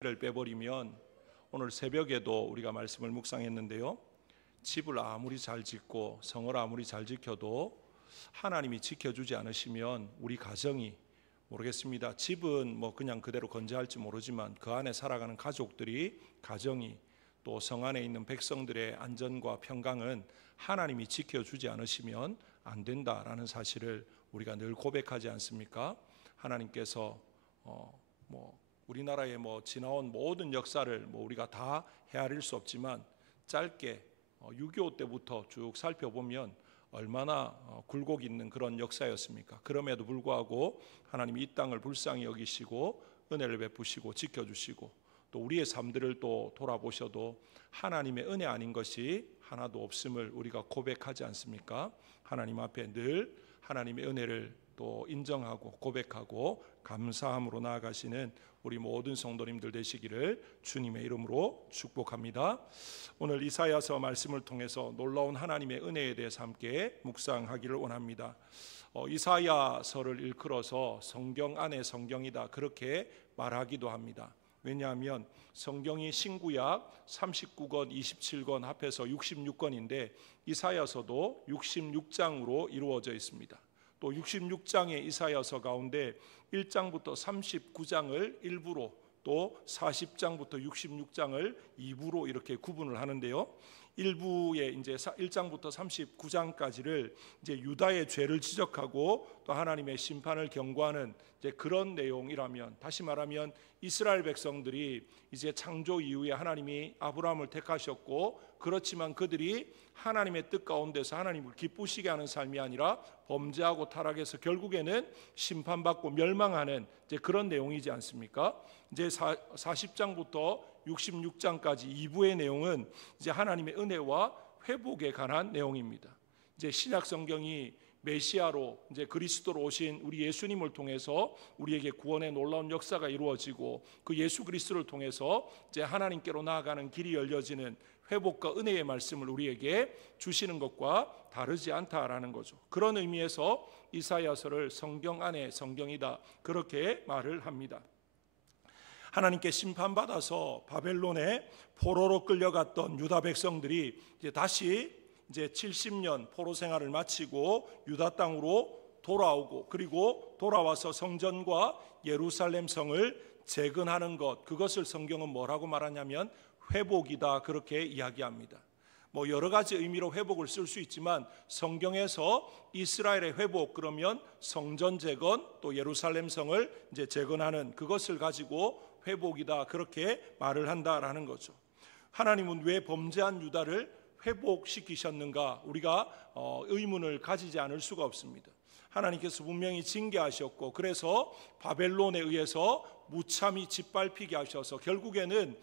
를 빼버리면 오늘 새벽에도 우리가 말씀을 묵상했는데요, 집을 아무리 잘 짓고 성을 아무리 잘 지켜도 하나님이 지켜주지 않으시면 우리 가정이, 모르겠습니다, 집은 뭐 그냥 그대로 건재할지 모르지만 그 안에 살아가는 가족들이, 가정이, 또 성 안에 있는 백성들의 안전과 평강은 하나님이 지켜주지 않으시면 안 된다라는 사실을 우리가 늘 고백하지 않습니까? 하나님께서 우리나라의 지나온 모든 역사를 우리가 다 헤아릴 수 없지만 짧게 6.25 때부터 쭉 살펴보면 얼마나 굴곡 있는 그런 역사였습니까? 그럼에도 불구하고 하나님이 이 땅을 불쌍히 여기시고 은혜를 베푸시고 지켜주시고, 또 우리의 삶들을 또 돌아보셔도 하나님의 은혜 아닌 것이 하나도 없음을 우리가 고백하지 않습니까? 하나님 앞에 늘 하나님의 은혜를 또 인정하고 고백하고 감사함으로 나아가시는 우리 모든 성도님들 되시기를 주님의 이름으로 축복합니다. 오늘 이사야서 말씀을 통해서 놀라운 하나님의 은혜에 대해서 함께 묵상하기를 원합니다. 이사야서를 일컬어서 성경 안에 성경이다, 그렇게 말하기도 합니다. 왜냐하면 성경이 신구약 39권 27권 합해서 66권인데 이사야서도 66장으로 이루어져 있습니다. 또 66장의 이사야서 가운데 1장부터 39장을 일부로, 또 40장부터 66장을 2부로 이렇게 구분을 하는데요, 일부의 이제 1장부터 39장까지를 이제 유다의 죄를 지적하고 또 하나님의 심판을 경고하는 이제 그런 내용이라면, 다시 말하면 이스라엘 백성들이 이제 창조 이후에 하나님이 아브라함을 택하셨고, 그렇지만 그들이 하나님의 뜻 가운데서 하나님을 기쁘시게 하는 삶이 아니라 범죄하고 타락해서 결국에는 심판받고 멸망하는 이제 그런 내용이지 않습니까? 이제 40장부터 66장까지 2부의 내용은 이제 하나님의 은혜와 회복에 관한 내용입니다. 이제 신약 성경이 메시아로 이제 그리스도로 오신 우리 예수님을 통해서 우리에게 구원의 놀라운 역사가 이루어지고, 그 예수 그리스도를 통해서 이제 하나님께로 나아가는 길이 열려지는 회복과 은혜의 말씀을 우리에게 주시는 것과 다르지 않다라는 거죠. 그런 의미에서 이사야서를 성경 안에 성경이다, 그렇게 말을 합니다. 하나님께 심판받아서 바벨론에 포로로 끌려갔던 유다 백성들이 이제 다시 이제 70년 포로 생활을 마치고 유다 땅으로 돌아오고, 그리고 돌아와서 성전과 예루살렘 성을 재건하는 것, 그것을 성경은 뭐라고 말하냐면 회복이다, 그렇게 이야기합니다. 여러 가지 의미로 회복을 쓸 수 있지만 성경에서 이스라엘의 회복, 그러면 성전 재건, 또 예루살렘 성을 이제 재건하는 그것을 가지고 회복이다, 그렇게 말을 한다라는 거죠. 하나님은 왜 범죄한 유다를 회복시키셨는가? 우리가 의문을 가지지 않을 수가 없습니다. 하나님께서 분명히 징계하셨고, 그래서 바벨론에 의해서 무참히 짓밟히게 하셔서 결국에는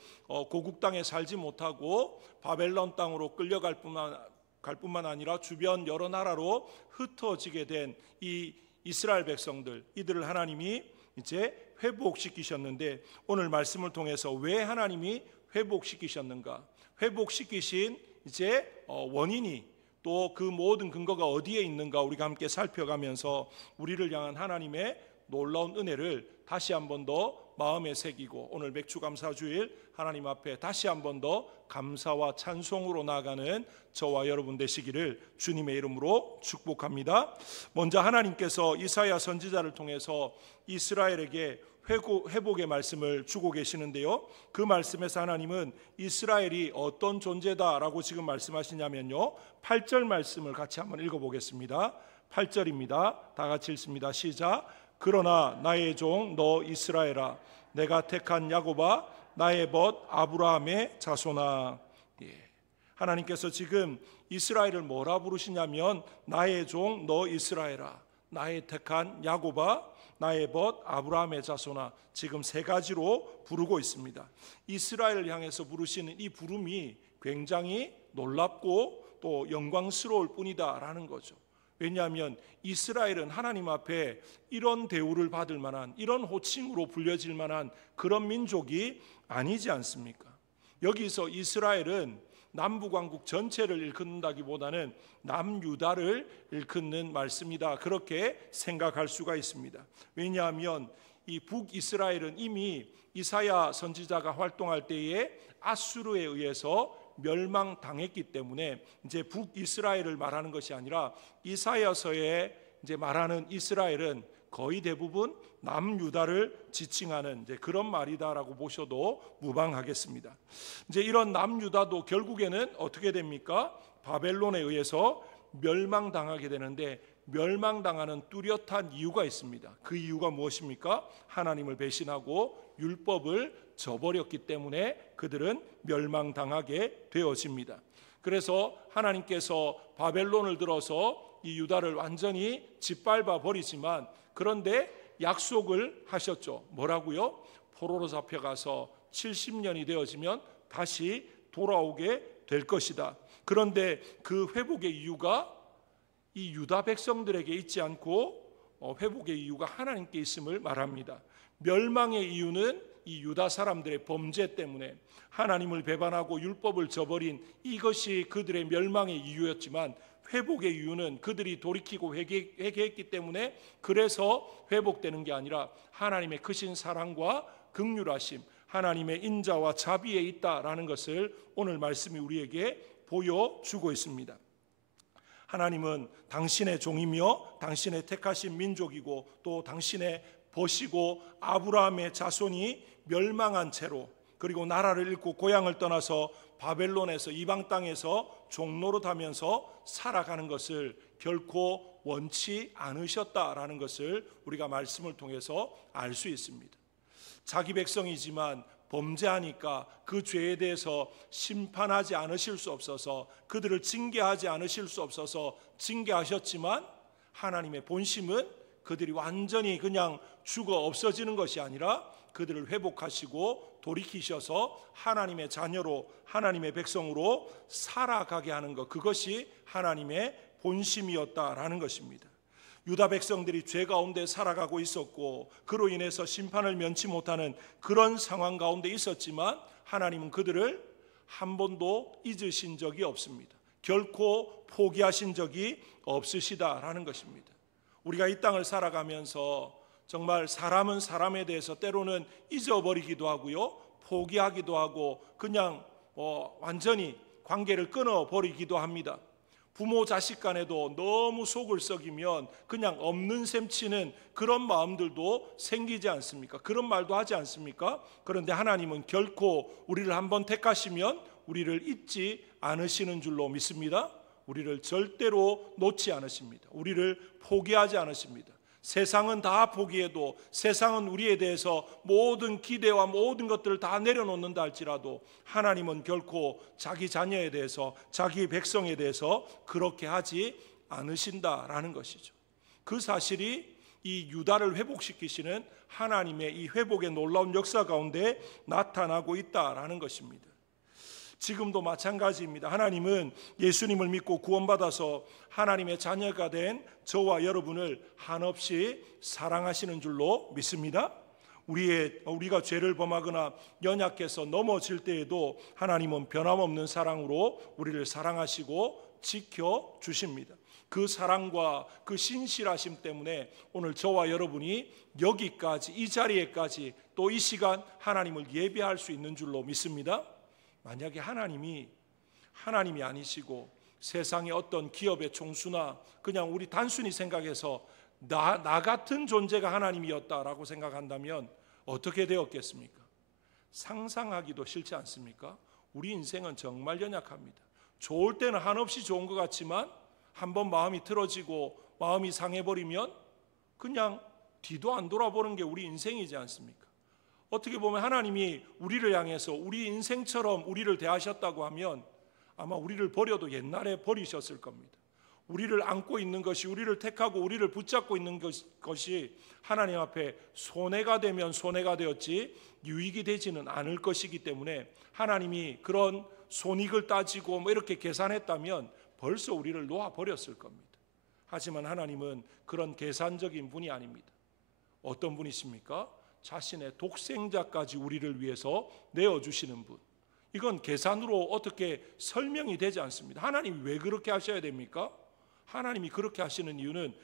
고국 땅에 살지 못하고 바벨론 땅으로 끌려갈 뿐만 아니라 주변 여러 나라로 흩어지게 된 이 이스라엘 백성들, 이들을 하나님이 이제 회복시키셨는데, 오늘 말씀을 통해서 왜 하나님이 회복시키셨는가? 회복시키신 이제 원인이, 또 그 모든 근거가 어디에 있는가 우리가 함께 살펴가면서 우리를 향한 하나님의 놀라운 은혜를 다시 한 번 더 마음에 새기고, 오늘 맥주감사주일 하나님 앞에 다시 한 번 더 감사와 찬송으로 나아가는 저와 여러분 되시기를 주님의 이름으로 축복합니다. 먼저 하나님께서 이사야 선지자를 통해서 이스라엘에게 회복의 말씀을 주고 계시는데요, 그 말씀에서 하나님은 이스라엘이 어떤 존재다라고 지금 말씀하시냐면요, 8절 말씀을 같이 한번 읽어보겠습니다. 8절입니다. 다 같이 읽습니다. 시작. 그러나 나의 종 너 이스라엘아, 내가 택한 야곱아, 나의 벗 아브라함의 자손아. 하나님께서 지금 이스라엘을 뭐라 부르시냐면 나의 종 너 이스라엘아, 나의 택한 야곱아, 나의 벗 아브라함의 자손아, 지금 세 가지로 부르고 있습니다. 이스라엘을 향해서 부르시는 이 부름이 굉장히 놀랍고 또 영광스러울 뿐이다 라는 거죠. 왜냐하면 이스라엘은 하나님 앞에 이런 대우를 받을 만한, 이런 호칭으로 불려질 만한 그런 민족이 아니지 않습니까? 여기서 이스라엘은 남북왕국 전체를 일컫는다기보다는 남유다를 일컫는 말씀이다, 그렇게 생각할 수가 있습니다. 왜냐하면 이 북이스라엘은 이미 이사야 선지자가 활동할 때에 아수르에 의해서 멸망당했기 때문에 이제 북이스라엘을 말하는 것이 아니라 이사야서에 이제 말하는 이스라엘은 거의 대부분 남유다를 지칭하는 이제 그런 말이다라고 보셔도 무방하겠습니다. 이제 이런 남유다도 결국에는 어떻게 됩니까? 바벨론에 의해서 멸망당하게 되는데, 멸망당하는 뚜렷한 이유가 있습니다. 그 이유가 무엇입니까? 하나님을 배신하고 율법을 저버렸기 때문에 그들은 멸망당하게 되어집니다. 그래서 하나님께서 바벨론을 들어서 이 유다를 완전히 짓밟아 버리지만, 그런데 약속을 하셨죠. 뭐라고요? 포로로 잡혀가서 70년이 되어지면 다시 돌아오게 될 것이다. 그런데 그 회복의 이유가 이 유다 백성들에게 있지 않고 회복의 이유가 하나님께 있음을 말합니다. 멸망의 이유는 이 유다 사람들의 범죄 때문에 하나님을 배반하고 율법을 저버린 이것이 그들의 멸망의 이유였지만, 회복의 이유는 그들이 돌이키고 회개했기 때문에 그래서 회복되는 게 아니라 하나님의 크신 사랑과 긍휼하심, 하나님의 인자와 자비에 있다라는 것을 오늘 말씀이 우리에게 보여주고 있습니다. 하나님은 당신의 종이며 당신의 택하신 민족이고 또 당신의 벗이고 아브라함의 자손이 멸망한 채로, 그리고 나라를 잃고 고향을 떠나서 바벨론에서 이방 땅에서 종노릇하면서 살아가는 것을 결코 원치 않으셨다라는 것을 우리가 말씀을 통해서 알 수 있습니다. 자기 백성이지만 범죄하니까 그 죄에 대해서 심판하지 않으실 수 없어서, 그들을 징계하지 않으실 수 없어서 징계하셨지만, 하나님의 본심은 그들이 완전히 그냥 죽어 없어지는 것이 아니라 그들을 회복하시고 돌이키셔서 하나님의 자녀로, 하나님의 백성으로 살아가게 하는 것, 그것이 하나님의 본심이었다라는 것입니다. 유다 백성들이 죄 가운데 살아가고 있었고 그로 인해서 심판을 면치 못하는 그런 상황 가운데 있었지만, 하나님은 그들을 한 번도 잊으신 적이 없습니다. 결코 포기하신 적이 없으시다라는 것입니다. 우리가 이 땅을 살아가면서 정말 사람은 사람에 대해서 때로는 잊어버리기도 하고요, 포기하기도 하고 그냥 완전히 관계를 끊어버리기도 합니다. 부모 자식 간에도 너무 속을 썩이면 그냥 없는 셈 치는 그런 마음들도 생기지 않습니까? 그런 말도 하지 않습니까? 그런데 하나님은 결코 우리를 한번 택하시면 우리를 잊지 않으시는 줄로 믿습니다. 우리를 절대로 놓지 않으십니다. 우리를 포기하지 않으십니다. 세상은 다 포기해도, 세상은 우리에 대해서 모든 기대와 모든 것들을 다 내려놓는다 할지라도 하나님은 결코 자기 자녀에 대해서, 자기 백성에 대해서 그렇게 하지 않으신다라는 것이죠. 그 사실이 이 유다를 회복시키시는 하나님의 이 회복의 놀라운 역사 가운데 나타나고 있다라는 것입니다. 지금도 마찬가지입니다. 하나님은 예수님을 믿고 구원받아서 하나님의 자녀가 된 저와 여러분을 한없이 사랑하시는 줄로 믿습니다. 우리가 죄를 범하거나 연약해서 넘어질 때에도 하나님은 변함없는 사랑으로 우리를 사랑하시고 지켜주십니다. 그 사랑과 그 신실하심 때문에 오늘 저와 여러분이 여기까지, 이 자리에까지, 또 이 시간 하나님을 예배할 수 있는 줄로 믿습니다. 만약에 하나님이 아니시고 세상의 어떤 기업의 총수나 그냥 우리 단순히 생각해서 나 같은 존재가 하나님이었다라고 생각한다면 어떻게 되었겠습니까? 상상하기도 싫지 않습니까? 우리 인생은 정말 연약합니다. 좋을 때는 한없이 좋은 것 같지만 한번 마음이 틀어지고 마음이 상해버리면 그냥 뒤도 안 돌아보는 게 우리 인생이지 않습니까? 어떻게 보면 하나님이 우리를 향해서 우리 인생처럼 우리를 대하셨다고 하면 아마 우리를 버려도 옛날에 버리셨을 겁니다. 우리를 안고 있는 것이, 우리를 택하고 우리를 붙잡고 있는 것이 하나님 앞에 손해가 되면 손해가 되었지 유익이 되지는 않을 것이기 때문에 하나님이 그런 손익을 따지고 이렇게 계산했다면 벌써 우리를 놓아버렸을 겁니다. 하지만 하나님은 그런 계산적인 분이 아닙니다. 어떤 분이십니까? 자신의 독생자까지 우리를 위해서 내어주시는 분. 이건 계산으로 어떻게 설명이 되지 않습니다. 하나님이 왜 그렇게 하셔야 됩니까? 하나님이 그렇게 하시는 이유는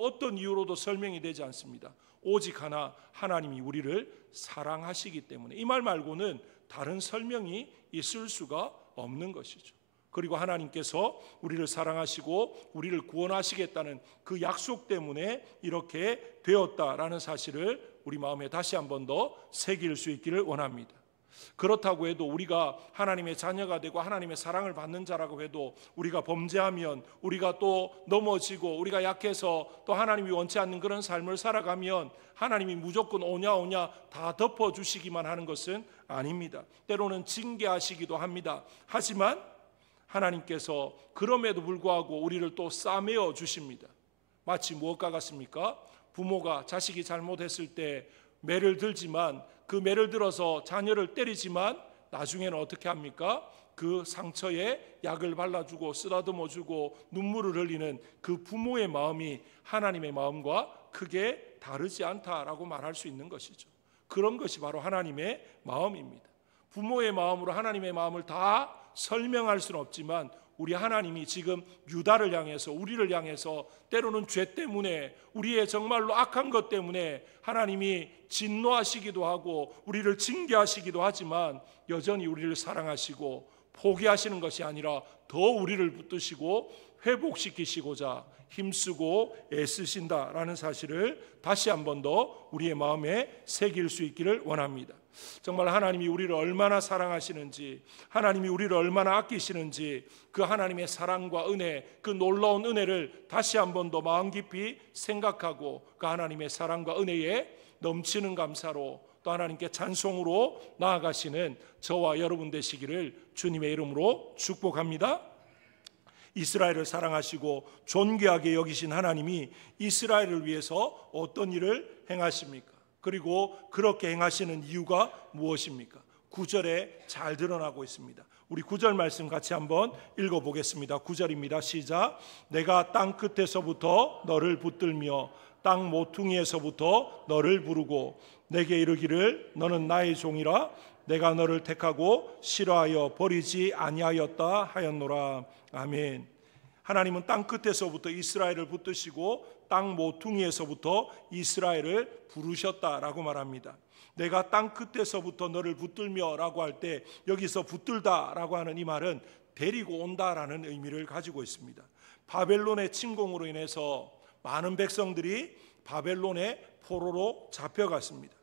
어떤 이유로도 설명이 되지 않습니다. 오직 하나, 하나님이 우리를 사랑하시기 때문에. 이 말 말고는 다른 설명이 있을 수가 없는 것이죠. 그리고 하나님께서 우리를 사랑하시고 우리를 구원하시겠다는 그 약속 때문에 이렇게 되었다라는 사실을 우리 마음에 다시 한 번 더 새길 수 있기를 원합니다. 그렇다고 해도 우리가 하나님의 자녀가 되고 하나님의 사랑을 받는 자라고 해도 우리가 범죄하면, 우리가 또 넘어지고, 우리가 약해서 또 하나님이 원치 않는 그런 삶을 살아가면 하나님이 무조건 오냐 다 덮어주시기만 하는 것은 아닙니다. 때로는 징계하시기도 합니다. 하지만 하나님께서 그럼에도 불구하고 우리를 또 싸매어 주십니다. 마치 무엇과 같습니까? 부모가 자식이 잘못했을 때 매를 들지만, 그 매를 들어서 자녀를 때리지만 나중에는 어떻게 합니까? 그 상처에 약을 발라주고 쓰다듬어주고 눈물을 흘리는 그 부모의 마음이 하나님의 마음과 크게 다르지 않다라고 말할 수 있는 것이죠. 그런 것이 바로 하나님의 마음입니다. 부모의 마음으로 하나님의 마음을 다 설명할 수는 없지만 우리 하나님이 지금 유다를 향해서, 우리를 향해서 때로는 죄 때문에, 우리의 정말로 악한 것 때문에 하나님이 진노하시기도 하고 우리를 징계하시기도 하지만 여전히 우리를 사랑하시고 포기하시는 것이 아니라 더 우리를 붙드시고 회복시키시고자 힘쓰고 애쓰신다라는 사실을 다시 한 번 더 우리의 마음에 새길 수 있기를 원합니다. 정말 하나님이 우리를 얼마나 사랑하시는지, 하나님이 우리를 얼마나 아끼시는지, 그 하나님의 사랑과 은혜, 그 놀라운 은혜를 다시 한 번 더 마음 깊이 생각하고 그 하나님의 사랑과 은혜에 넘치는 감사로 또 하나님께 찬송으로 나아가시는 저와 여러분 되시기를 주님의 이름으로 축복합니다. 이스라엘을 사랑하시고 존귀하게 여기신 하나님이 이스라엘을 위해서 어떤 일을 행하십니까? 그리고 그렇게 행하시는 이유가 무엇입니까? 9절에 잘 드러나고 있습니다. 우리 9절 말씀 같이 한번 읽어보겠습니다. 9절입니다. 시작. 내가 땅 끝에서부터 너를 붙들며 땅 모퉁이에서부터 너를 부르고 내게 이르기를 너는 나의 종이라 내가 너를 택하고 싫어하여 버리지 아니하였다 하였노라. 아멘. 하나님은 땅 끝에서부터 이스라엘을 붙드시고 땅 모퉁이에서부터 이스라엘을 부르셨다라고 말합니다. 내가 땅 끝에서부터 너를 붙들며 라고 할 때 여기서 붙들다라고 하는 이 말은 데리고 온다라는 의미를 가지고 있습니다. 바벨론의 침공으로 인해서 많은 백성들이 바벨론의 포로로 잡혀갔습니다.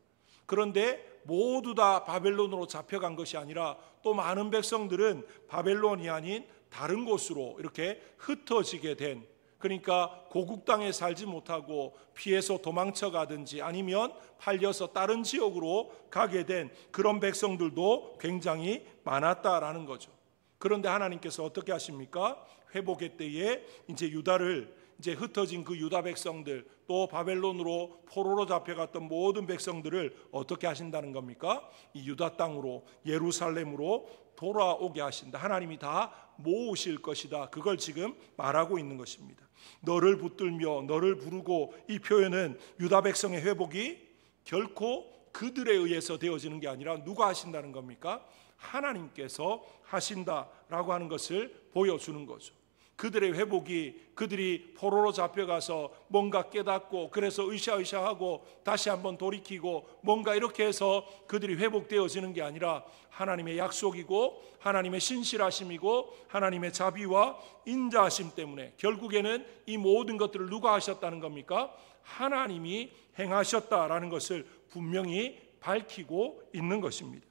그런데 모두 다 바벨론으로 잡혀간 것이 아니라 또 많은 백성들은 바벨론이 아닌 다른 곳으로 이렇게 흩어지게 된, 그러니까 고국 땅에 살지 못하고 피해서 도망쳐 가든지 아니면 팔려서 다른 지역으로 가게 된 그런 백성들도 굉장히 많았다라는 거죠. 그런데 하나님께서 어떻게 하십니까? 회복의 때에 이제 유다를, 이제 흩어진 그 유다 백성들, 또 바벨론으로 포로로 잡혀갔던 모든 백성들을 어떻게 하신다는 겁니까? 이 유다 땅으로, 예루살렘으로 돌아오게 하신다. 하나님이 다 모으실 것이다. 그걸 지금 말하고 있는 것입니다. 너를 붙들며 너를 부르고, 이 표현은 유다 백성의 회복이 결코 그들에 의해서 되어지는 게 아니라 누가 하신다는 겁니까? 하나님께서 하신다라고 하는 것을 보여주는 거죠. 그들의 회복이, 그들이 포로로 잡혀가서 뭔가 깨닫고 그래서 으쌰으쌰하고 다시 한번 돌이키고 뭔가 이렇게 해서 그들이 회복되어지는 게 아니라 하나님의 약속이고 하나님의 신실하심이고 하나님의 자비와 인자하심 때문에 결국에는 이 모든 것들을 누가 하셨다는 겁니까? 하나님이 행하셨다라는 것을 분명히 밝히고 있는 것입니다.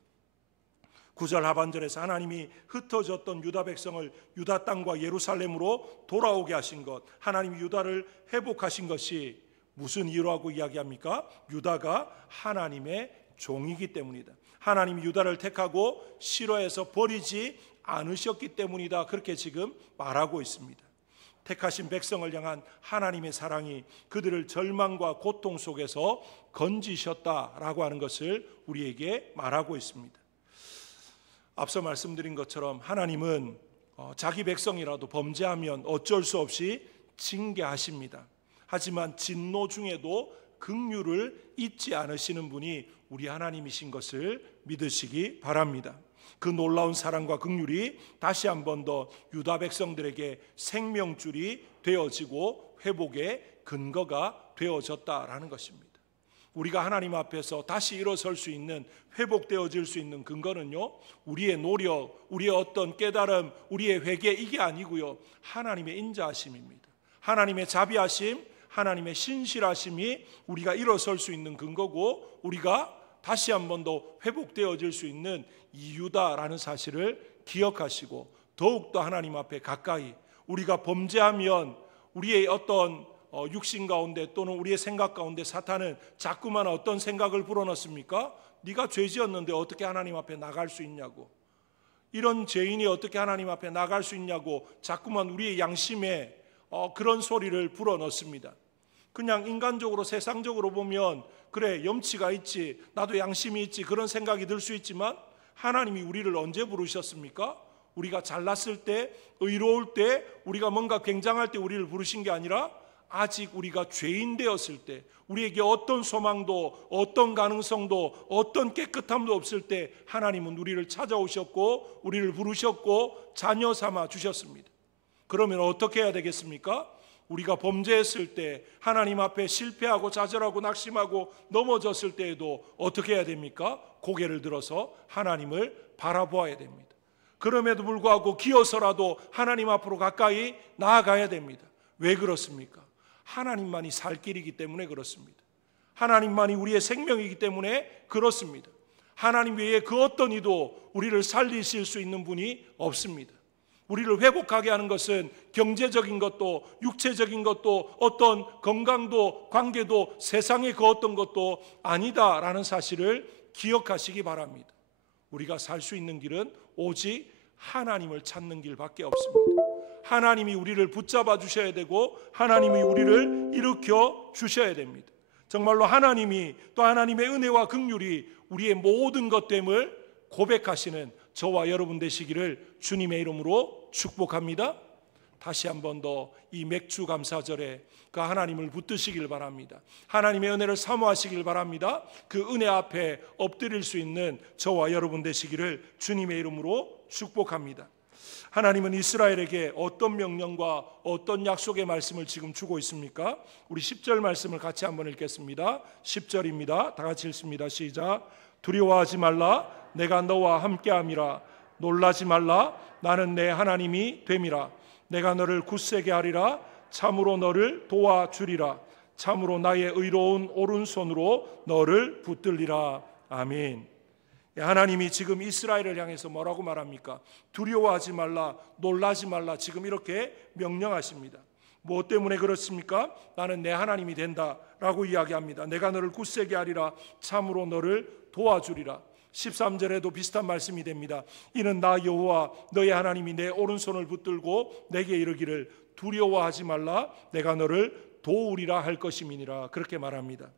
9절 하반절에서 하나님이 흩어졌던 유다 백성을 유다 땅과 예루살렘으로 돌아오게 하신 것, 하나님이 유다를 회복하신 것이 무슨 이유라고 이야기합니까? 유다가 하나님의 종이기 때문이다. 하나님이 유다를 택하고 싫어해서 버리지 않으셨기 때문이다. 그렇게 지금 말하고 있습니다. 택하신 백성을 향한 하나님의 사랑이 그들을 절망과 고통 속에서 건지셨다라고 하는 것을 우리에게 말하고 있습니다. 앞서 말씀드린 것처럼 하나님은 자기 백성이라도 범죄하면 어쩔 수 없이 징계하십니다. 하지만 진노 중에도 긍휼을 잊지 않으시는 분이 우리 하나님이신 것을 믿으시기 바랍니다. 그 놀라운 사랑과 긍휼이 다시 한 번 더 유다 백성들에게 생명줄이 되어지고 회복의 근거가 되어졌다라는 것입니다. 우리가 하나님 앞에서 다시 일어설 수 있는, 회복되어질 수 있는 근거는요, 우리의 노력, 우리의 어떤 깨달음, 우리의 회개, 이게 아니고요, 하나님의 인자하심입니다. 하나님의 자비하심, 하나님의 신실하심이 우리가 일어설 수 있는 근거고, 우리가 다시 한 번 더 회복되어질 수 있는 이유다라는 사실을 기억하시고, 더욱더 하나님 앞에 가까이, 우리가 범죄하면 우리의 어떤 육신 가운데 또는 우리의 생각 가운데 사탄은 자꾸만 어떤 생각을 불어넣습니까? 네가 죄 지었는데 어떻게 하나님 앞에 나갈 수 있냐고, 이런 죄인이 어떻게 하나님 앞에 나갈 수 있냐고 자꾸만 우리의 양심에 그런 소리를 불어넣습니다. 그냥 인간적으로, 세상적으로 보면 그래, 염치가 있지, 나도 양심이 있지, 그런 생각이 들 수 있지만, 하나님이 우리를 언제 부르셨습니까? 우리가 잘났을 때, 의로울 때, 우리가 뭔가 굉장할 때 우리를 부르신 게 아니라, 아직 우리가 죄인 되었을 때, 우리에게 어떤 소망도, 어떤 가능성도, 어떤 깨끗함도 없을 때 하나님은 우리를 찾아오셨고 우리를 부르셨고 자녀 삼아 주셨습니다. 그러면 어떻게 해야 되겠습니까? 우리가 범죄했을 때, 하나님 앞에 실패하고 좌절하고 낙심하고 넘어졌을 때에도 어떻게 해야 됩니까? 고개를 들어서 하나님을 바라보아야 됩니다. 그럼에도 불구하고 기어서라도 하나님 앞으로 가까이 나아가야 됩니다. 왜 그렇습니까? 하나님만이 살 길이기 때문에 그렇습니다. 하나님만이 우리의 생명이기 때문에 그렇습니다. 하나님 외에 그 어떤 이도 우리를 살리실 수 있는 분이 없습니다. 우리를 회복하게 하는 것은 경제적인 것도, 육체적인 것도, 어떤 건강도, 관계도, 세상의 그 어떤 것도 아니다라는 사실을 기억하시기 바랍니다. 우리가 살 수 있는 길은 오직 하나님을 찾는 길밖에 없습니다. 하나님이 우리를 붙잡아 주셔야 되고, 하나님이 우리를 일으켜 주셔야 됩니다. 정말로 하나님이, 또 하나님의 은혜와 긍휼이 우리의 모든 것됨을 고백하시는 저와 여러분 되시기를 주님의 이름으로 축복합니다. 다시 한 번 더 이 맥주 감사절에 그 하나님을 붙드시길 바랍니다. 하나님의 은혜를 사모하시길 바랍니다. 그 은혜 앞에 엎드릴 수 있는 저와 여러분 되시기를 주님의 이름으로 축복합니다. 하나님은 이스라엘에게 어떤 명령과 어떤 약속의 말씀을 지금 주고 있습니까? 우리 10절 말씀을 같이 한번 읽겠습니다. 10절입니다. 다 같이 읽습니다. 시작. 두려워하지 말라, 내가 너와 함께함이라. 놀라지 말라, 나는 내 하나님이 됨이라. 내가 너를 굳세게 하리라. 참으로 너를 도와주리라. 참으로 나의 의로운 오른손으로 너를 붙들리라. 아멘. 하나님이 지금 이스라엘을 향해서 뭐라고 말합니까? 두려워하지 말라, 놀라지 말라, 지금 이렇게 명령하십니다. 무엇 때문에 그렇습니까? 나는 내 하나님이 된다라고 이야기합니다. 내가 너를 굳세게 하리라. 참으로 너를 도와주리라. 13절에도 비슷한 말씀이 됩니다. 이는 나 여호와 너의 하나님이 내 오른손을 붙들고 내게 이르기를 두려워하지 말라, 내가 너를 도우리라 할 것임이니라. 그렇게 말합니다.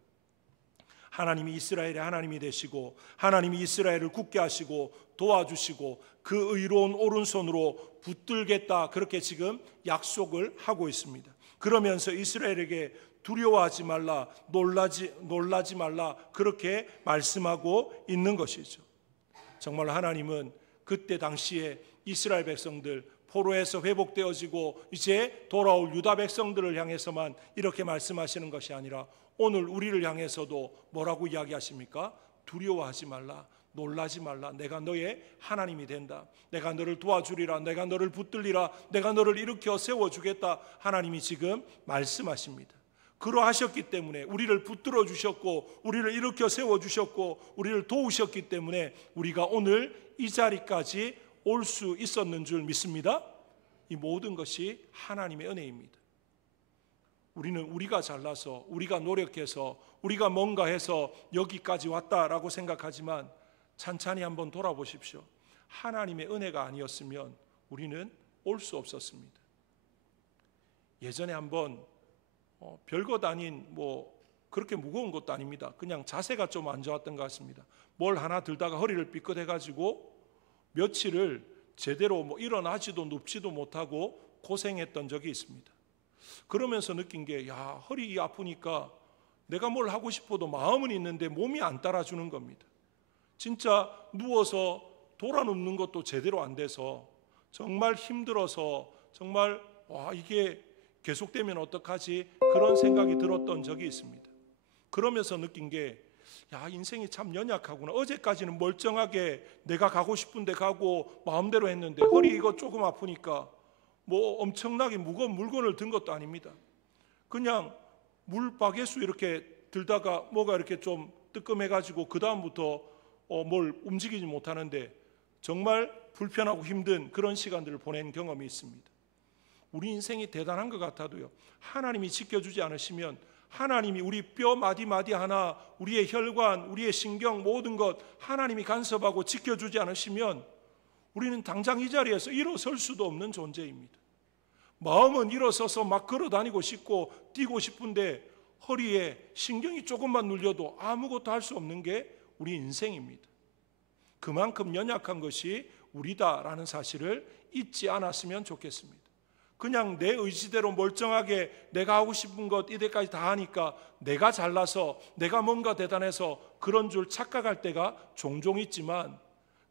하나님이 이스라엘의 하나님이 되시고, 하나님이 이스라엘을 굳게 하시고 도와주시고 그 의로운 오른손으로 붙들겠다, 그렇게 지금 약속을 하고 있습니다. 그러면서 이스라엘에게 두려워하지 말라, 놀라지 말라, 그렇게 말씀하고 있는 것이죠. 정말 하나님은 그때 당시에 이스라엘 백성들, 포로에서 회복되어지고 이제 돌아올 유다 백성들을 향해서만 이렇게 말씀하시는 것이 아니라 오늘 우리를 향해서도 뭐라고 이야기하십니까? 두려워하지 말라, 놀라지 말라, 내가 너의 하나님이 된다, 내가 너를 도와주리라, 내가 너를 붙들리라, 내가 너를 일으켜 세워주겠다, 하나님이 지금 말씀하십니다. 그러하셨기 때문에 우리를 붙들어 주셨고 우리를 일으켜 세워주셨고 우리를 도우셨기 때문에 우리가 오늘 이 자리까지 올 수 있었는 줄 믿습니다. 이 모든 것이 하나님의 은혜입니다. 우리는 우리가 잘나서, 우리가 노력해서, 우리가 뭔가 해서 여기까지 왔다라고 생각하지만 찬찬히 한번 돌아보십시오. 하나님의 은혜가 아니었으면 우리는 올 수 없었습니다. 예전에 한번 별것 아닌 그렇게 무거운 것도 아닙니다. 그냥 자세가 좀 안 좋았던 것 같습니다. 뭘 하나 들다가 허리를 삐끗해가지고 며칠을 제대로 일어나지도 눕지도 못하고 고생했던 적이 있습니다. 그러면서 느낀 게, 허리 아프니까 내가 뭘 하고 싶어도 마음은 있는데 몸이 안 따라주는 겁니다. 진짜 누워서 돌아 눕는 것도 제대로 안 돼서 정말 힘들어서 정말 이게 계속되면 어떡하지? 그런 생각이 들었던 적이 있습니다. 그러면서 느낀 게, 야, 인생이 참 연약하구나. 어제까지는 멀쩡하게 내가 가고 싶은 데 가고 마음대로 했는데 허리 이거 조금 아프니까 뭐 엄청나게 무거운 물건을 든 것도 아닙니다. 그냥 물바게수 이렇게 들다가 뭐가 이렇게 좀 뜨끔해가지고 그 다음부터 뭘 움직이지 못하는데 정말 불편하고 힘든 그런 시간들을 보낸 경험이 있습니다. 우리 인생이 대단한 것 같아도요, 하나님이 지켜주지 않으시면, 하나님이 우리 뼈 마디마디 하나, 우리의 혈관, 우리의 신경 모든 것 하나님이 간섭하고 지켜주지 않으시면 우리는 당장 이 자리에서 일어설 수도 없는 존재입니다. 마음은 일어서서 막 걸어다니고 싶고 뛰고 싶은데 허리에 신경이 조금만 눌려도 아무것도 할 수 없는 게 우리 인생입니다. 그만큼 연약한 것이 우리다라는 사실을 잊지 않았으면 좋겠습니다. 그냥 내 의지대로 멀쩡하게 내가 하고 싶은 것 이때까지 다 하니까 내가 잘나서 내가 뭔가 대단해서 그런 줄 착각할 때가 종종 있지만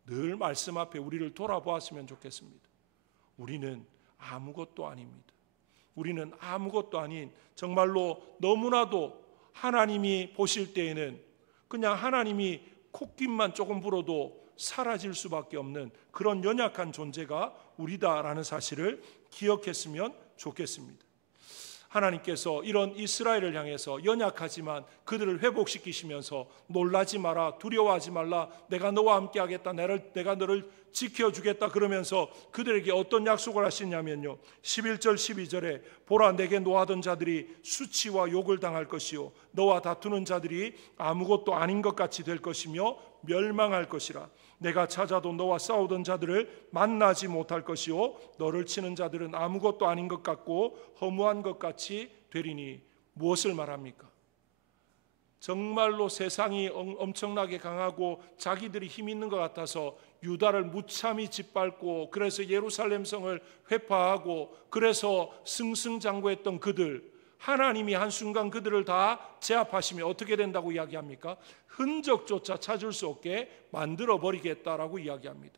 늘 말씀 앞에 우리를 돌아보았으면 좋겠습니다. 우리는 아무것도 아닙니다. 우리는 아무것도 아닌, 정말로 너무나도 하나님이 보실 때에는 그냥 하나님이 콧김만 조금 불어도 사라질 수밖에 없는 그런 연약한 존재가 우리다라는 사실을 기억했으면 좋겠습니다. 하나님께서 이런 이스라엘을 향해서 연약하지만 그들을 회복시키시면서 놀라지 마라, 두려워하지 말라, 내가 너와 함께 하겠다, 내가 너를 지켜주겠다 그러면서 그들에게 어떤 약속을 하시냐면요, 11절 12절에 보라, 내게 노하던 자들이 수치와 욕을 당할 것이요 너와 다투는 자들이 아무것도 아닌 것 같이 될 것이며 멸망할 것이라. 내가 찾아도 너와 싸우던 자들을 만나지 못할 것이요 너를 치는 자들은 아무것도 아닌 것 같고 허무한 것 같이 되리니. 무엇을 말합니까? 정말로 세상이 엄청나게 강하고 자기들이 힘 있는 것 같아서 유다를 무참히 짓밟고 그래서 예루살렘 성을 회파하고 그래서 승승장구했던 그들, 하나님이 한순간 그들을 다 제압하시면 어떻게 된다고 이야기합니까? 흔적조차 찾을 수 없게 만들어버리겠다라고 이야기합니다.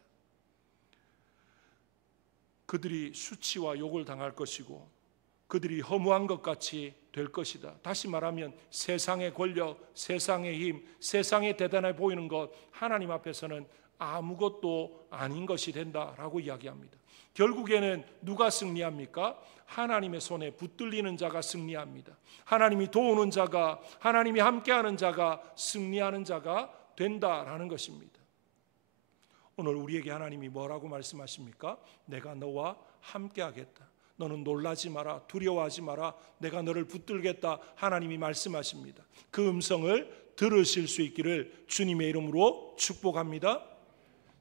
그들이 수치와 욕을 당할 것이고 그들이 허무한 것 같이 될 것이다. 다시 말하면 세상의 권력, 세상의 힘, 세상에 대단해 보이는 것 하나님 앞에서는 아무것도 아닌 것이 된다라고 이야기합니다. 결국에는 누가 승리합니까? 하나님의 손에 붙들리는 자가 승리합니다. 하나님이 도우는 자가, 하나님이 함께하는 자가 승리하는 자가 된다라는 것입니다. 오늘 우리에게 하나님이 뭐라고 말씀하십니까? 내가 너와 함께하겠다. 너는 놀라지 마라, 두려워하지 마라, 내가 너를 붙들겠다. 하나님이 말씀하십니다. 그 음성을 들으실 수 있기를 주님의 이름으로 축복합니다.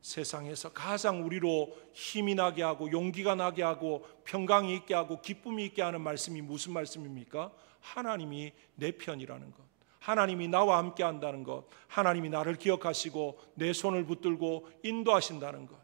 세상에서 가장 우리로 힘이 나게 하고 용기가 나게 하고 평강이 있게 하고 기쁨이 있게 하는 말씀이 무슨 말씀입니까? 하나님이 내 편이라는 것, 하나님이 나와 함께 한다는 것, 하나님이 나를 기억하시고 내 손을 붙들고 인도하신다는 것,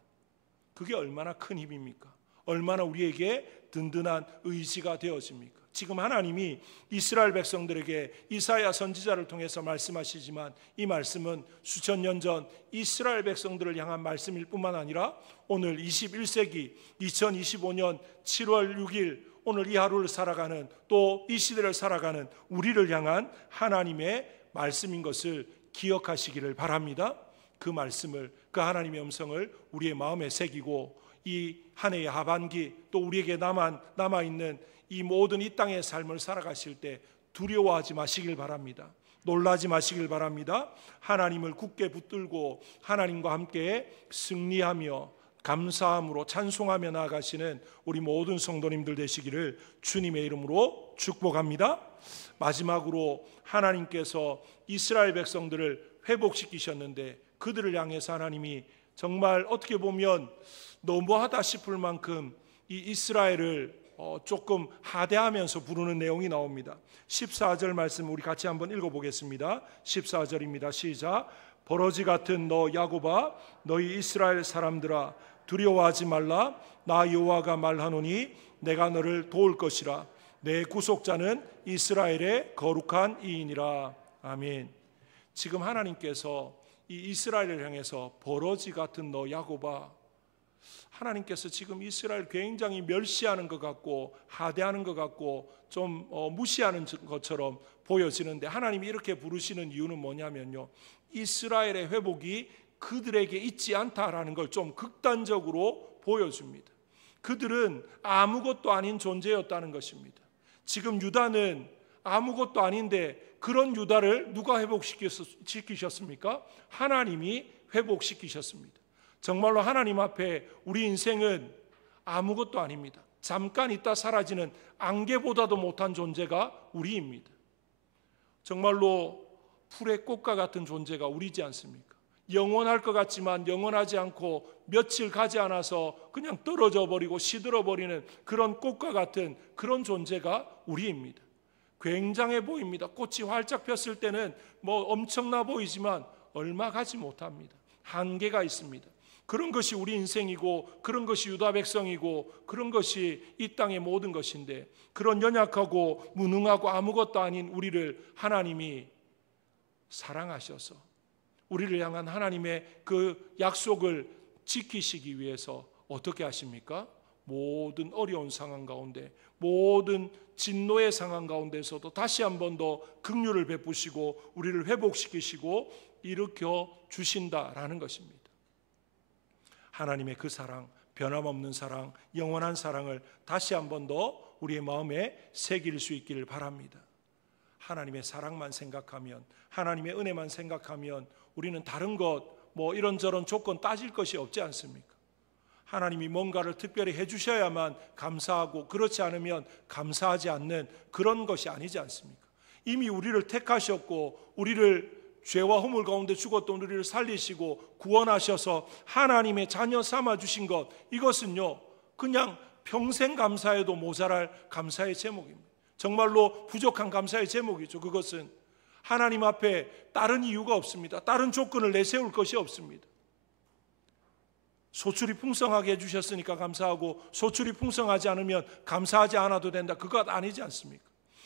그게 얼마나 큰 힘입니까? 얼마나 우리에게 든든한 의지가 되어집니까? 지금 하나님이 이스라엘 백성들에게 이사야 선지자를 통해서 말씀하시지만 이 말씀은 수천 년 전 이스라엘 백성들을 향한 말씀일 뿐만 아니라 오늘 21세기 2025년 7월 6일 오늘 이 하루를 살아가는, 또 이 시대를 살아가는 우리를 향한 하나님의 말씀인 것을 기억하시기를 바랍니다. 그 말씀을, 그 하나님의 음성을 우리의 마음에 새기고 이 한 해의 하반기 또 우리에게 남아있는 이 모든 이 땅의 삶을 살아가실 때 두려워하지 마시길 바랍니다. 놀라지 마시길 바랍니다. 하나님을 굳게 붙들고 하나님과 함께 승리하며 감사함으로 찬송하며 나아가시는 우리 모든 성도님들 되시기를 주님의 이름으로 축복합니다. 마지막으로 하나님께서 이스라엘 백성들을 회복시키셨는데 그들을 향해서 하나님이 정말 어떻게 보면 너무하다 싶을 만큼 이 이스라엘을 조금 하대하면서 부르는 내용이 나옵니다. 14절 말씀 우리 같이 한번 읽어보겠습니다. 14절입니다. 시작. 버러지 같은 너 야곱아, 너희 이스라엘 사람들아, 두려워하지 말라. 나 여호와가 말하노니 내가 너를 도울 것이라. 내 구속자는 이스라엘의 거룩한 이인이라. 아멘. 지금 하나님께서 이 이스라엘을 향해서 버러지 같은 너 야곱아, 하나님께서 지금 이스라엘 굉장히 멸시하는 것 같고 하대하는 것 같고 좀 무시하는 것처럼 보여지는데, 하나님이 이렇게 부르시는 이유는 뭐냐면요, 이스라엘의 회복이 그들에게 있지 않다라는 걸 좀 극단적으로 보여줍니다. 그들은 아무것도 아닌 존재였다는 것입니다. 지금 유다는 아무것도 아닌데 그런 유다를 누가 회복시키셨습니까? 하나님이 회복시키셨습니다. 정말로 하나님 앞에 우리 인생은 아무것도 아닙니다. 잠깐 있다 사라지는 안개보다도 못한 존재가 우리입니다. 정말로 풀의 꽃과 같은 존재가 우리지 않습니까? 영원할 것 같지만 영원하지 않고 며칠 가지 않아서 그냥 떨어져 버리고 시들어 버리는 그런 꽃과 같은 그런 존재가 우리입니다. 굉장해 보입니다. 꽃이 활짝 폈을 때는 뭐 엄청나 보이지만 얼마 가지 못합니다. 한계가 있습니다. 그런 것이 우리 인생이고, 그런 것이 유다 백성이고, 그런 것이 이 땅의 모든 것인데, 그런 연약하고 무능하고 아무것도 아닌 우리를 하나님이 사랑하셔서 우리를 향한 하나님의 그 약속을 지키시기 위해서 어떻게 하십니까? 모든 어려운 상황 가운데, 모든 진노의 상황 가운데서도 다시 한 번 더 긍휼을 베푸시고 우리를 회복시키시고 일으켜 주신다라는 것입니다. 하나님의 그 사랑, 변함없는 사랑, 영원한 사랑을 다시 한 번 더 우리의 마음에 새길 수 있기를 바랍니다. 하나님의 사랑만 생각하면, 하나님의 은혜만 생각하면 우리는 다른 것, 뭐 이런저런 조건 따질 것이 없지 않습니까? 하나님이 뭔가를 특별히 해주셔야만 감사하고, 그렇지 않으면 감사하지 않는 그런 것이 아니지 않습니까? 이미 우리를 택하셨고, 우리를 죄와 허물 가운데 죽었던 우리를 살리시고 구원하셔서 하나님의 자녀 삼아주신 것, 이것은요 그냥 평생 감사해도 모자랄 감사의 제목입니다. 정말로 부족한 감사의 제목이죠. 그것은 하나님 앞에 다른 이유가 없습니다. 다른 조건을 내세울 것이 없습니다. 소출이 풍성하게 해주셨으니까 감사하고, 소출이 풍성하지 않으면 감사하지 않아도 된다, 그것 아니지 않습니까?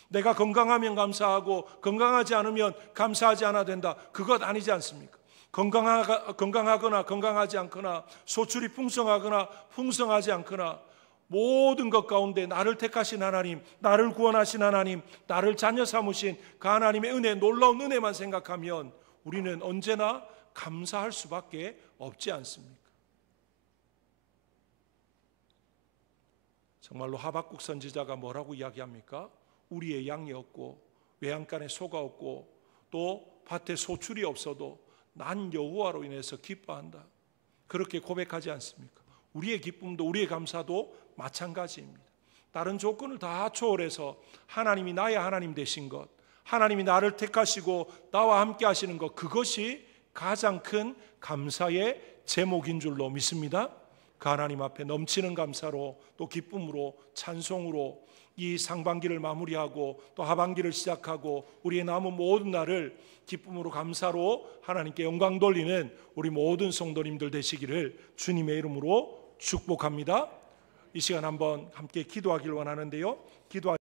내가 건강하면 감사하고 건강하지 않으면 감사하지 않아도 된다, 그것 아니지 않습니까? 건강하거나 건강하지 않거나, 소출이 풍성하거나 풍성하지 않거나, 모든 것 가운데 나를 택하신 하나님, 나를 구원하신 하나님, 나를 자녀 삼으신 그 하나님의 은혜, 놀라운 은혜만 생각하면 우리는 언제나 감사할 수밖에 없지 않습니까? 정말로 하박국 선지자가 뭐라고 이야기합니까? 우리의 양이 없고 외양간에 소가 없고 또 밭에 소출이 없어도 난 여호와로 인해서 기뻐한다, 그렇게 고백하지 않습니까? 우리의 기쁨도 우리의 감사도 마찬가지입니다. 다른 조건을 다 초월해서 하나님이 나의 하나님 되신 것, 하나님이 나를 택하시고 나와 함께 하시는 것, 그것이 가장 큰 감사의 제목인 줄로 믿습니다. 그 하나님 앞에 넘치는 감사로, 또 기쁨으로, 찬송으로 이 상반기를 마무리하고 또 하반기를 시작하고 우리의 남은 모든 날을 기쁨으로, 감사로 하나님께 영광 돌리는 우리 모든 성도님들 되시기를 주님의 이름으로 축복합니다. 이 시간 한번 함께 기도하길 원하는데요.